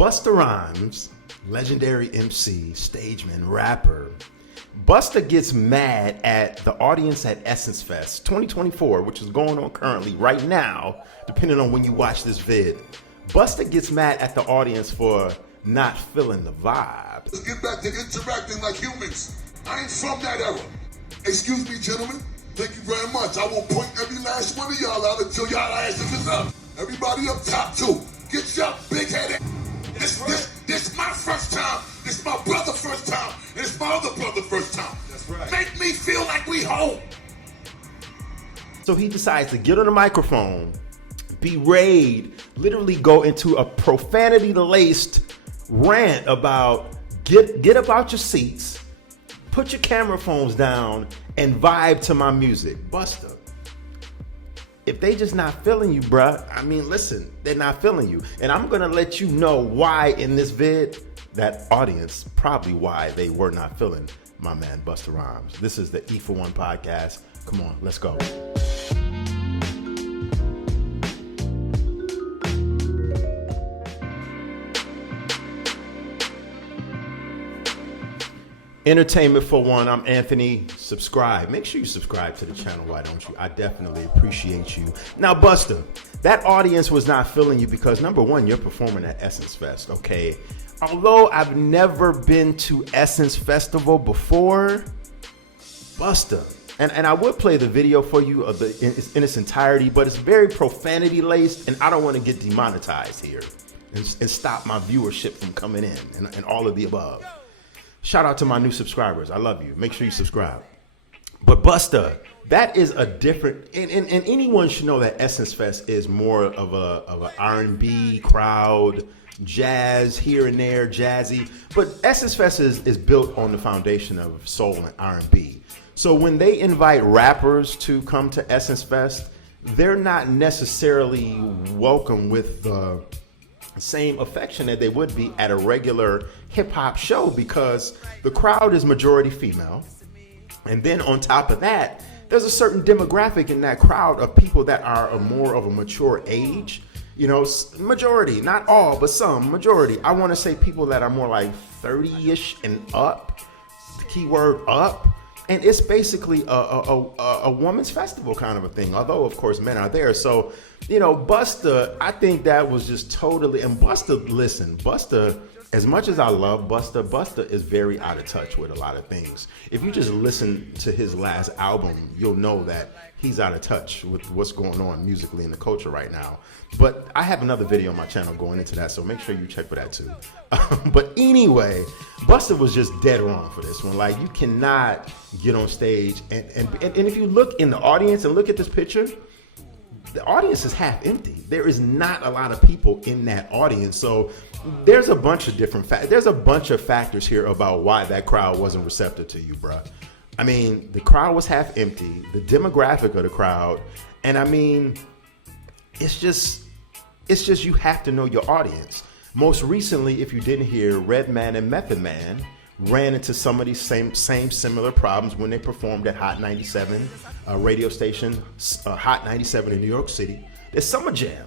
Busta Rhymes, legendary MC, stageman, rapper. Busta gets mad at the audience at Essence Fest 2024, which is going on currently right now, depending on when you watch this vid. Busta gets mad at the audience for not feeling the vibe. Let's get back to interacting like humans. I ain't from that era. Excuse me, gentlemen. Thank you very much. I will point every last one of y'all out until y'all asses is up. Everybody up top too. Get your big head. This my first time. This my brother's first time. And it's my other brother's first time. That's right. Make me feel like we home. So he decides to get on the microphone, berate, literally go into a profanity-laced rant about get up out your seats, put your camera phones down, and vibe to my music. Busta, if they just not feeling you, bruh, I mean, listen, they're not feeling you. And I'm gonna let you know why in this vid, that audience, probably why they were not feeling my man Busta Rhymes. This is the E for One podcast. Come on, let's go. Entertainment for One, I'm Anthony. Subscribe. Make sure you subscribe to the channel, why don't you? I definitely appreciate you. Now, Busta, that audience was not feeling you because, number one, you're performing at Essence Fest, okay? Although I've never been to Essence Festival before, Busta, and I would play the video for you of in its entirety, but it's very profanity-laced, and I don't want to get demonetized here and stop my viewership from coming in and all of the above. Shout out to my new subscribers. I love you. Make sure you subscribe. But Busta, that is a different, and anyone should know that Essence Fest is more of a R&B crowd, jazz here and there, jazzy. But Essence Fest is built on the foundation of soul and R&B. So when they invite rappers to come to Essence Fest, they're not necessarily welcome with the same affection that they would be at a regular hip-hop show because the crowd is majority female. And then on top of that, there's a certain demographic in that crowd of people that are more of a mature age. You know, majority, not all, but some, majority. I want to say people that are more like 30-ish and up, the keyword up. And it's basically a woman's festival kind of a thing, although, of course, men are there. So, you know, Busta, I think that was just totally, and Busta, listen, Busta, as much as I love Busta, Busta is very out of touch with a lot of things. If you just listen to his last album, you'll know that he's out of touch with what's going on musically in the culture right now. But I have another video on my channel going into that, so make sure you check for that too. But anyway, Busta was just dead wrong for this one. Like, you cannot get on stage and if you look in the audience and look at this picture, the audience is half empty. There is not a lot of people in that audience. So there's a bunch of different there's a bunch of factors here about why that crowd wasn't receptive to you, bruh. I mean, the crowd was half empty, the demographic of the crowd, and I mean, it's just you have to know your audience. Most recently, if you didn't hear, Redman and Method Man ran into some of these same similar problems when they performed at Hot 97 radio station, Hot 97 in New York City. It's Summer Jam.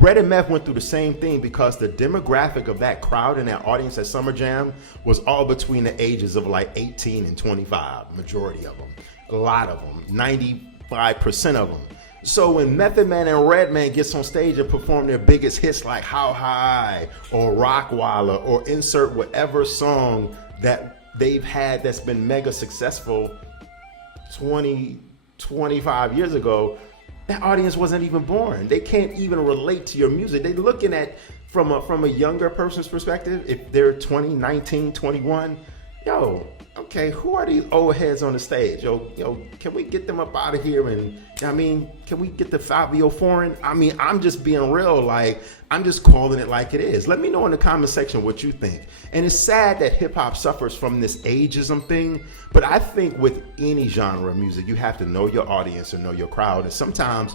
Red and Meth went through the same thing because the demographic of that crowd and that audience at Summer Jam was all between the ages of like 18 and 25, majority of them. A lot of them, 95% of them. So when Method Man and Redman gets on stage and perform their biggest hits like How High or Rockwalla or insert whatever song that they've had that's been mega successful 20, 25 years ago, that audience wasn't even born. They can't even relate to your music. They're looking at from a younger person's perspective. If they're 20, 19, 21, yo, okay, who are these old heads on the stage? Yo, can we get them up out of here? And I mean, can we get the Fabio foreign? I mean, I'm just being real. Like, I'm just calling it like it is. Let me know in the comment section what you think. And it's sad that hip hop suffers from this ageism thing, but I think with any genre of music, you have to know your audience and know your crowd. And sometimes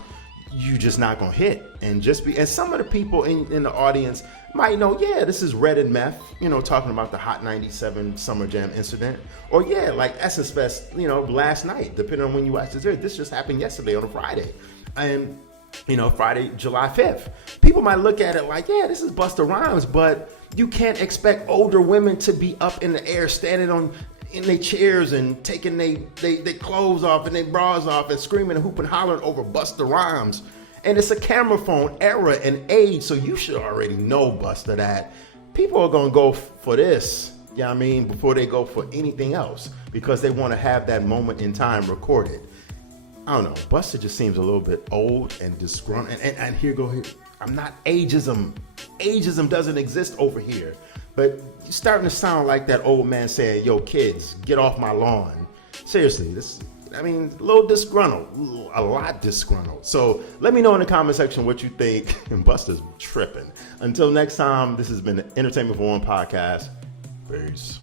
you just not gonna hit and some of the people in the audience might know, yeah, this is Red and Meth, you know, talking about the Hot 97 Summer Jam incident. Or yeah, like Essence Fest, you know, last night, depending on when you watch this, this just happened yesterday on a Friday. And Friday, July 5th. People might look at it like, yeah, this is Busta Rhymes, but you can't expect older women to be up in the air standing in their chairs and taking their clothes off and their bras off and screaming and hooping and hollering over Busta Rhymes. And it's a camera phone era and age, so you should already know, Busta, that people are going to go for this, before they go for anything else, because they want to have that moment in time recorded. I don't know. Busta just seems a little bit old and disgruntled. And here. I'm not ageism. Ageism doesn't exist over here. But you're starting to sound like that old man saying, yo, kids, get off my lawn. Seriously, a little disgruntled. A lot disgruntled. So let me know in the comment section what you think. And Busta's tripping. Until next time, this has been the Entertainment for One podcast. Peace.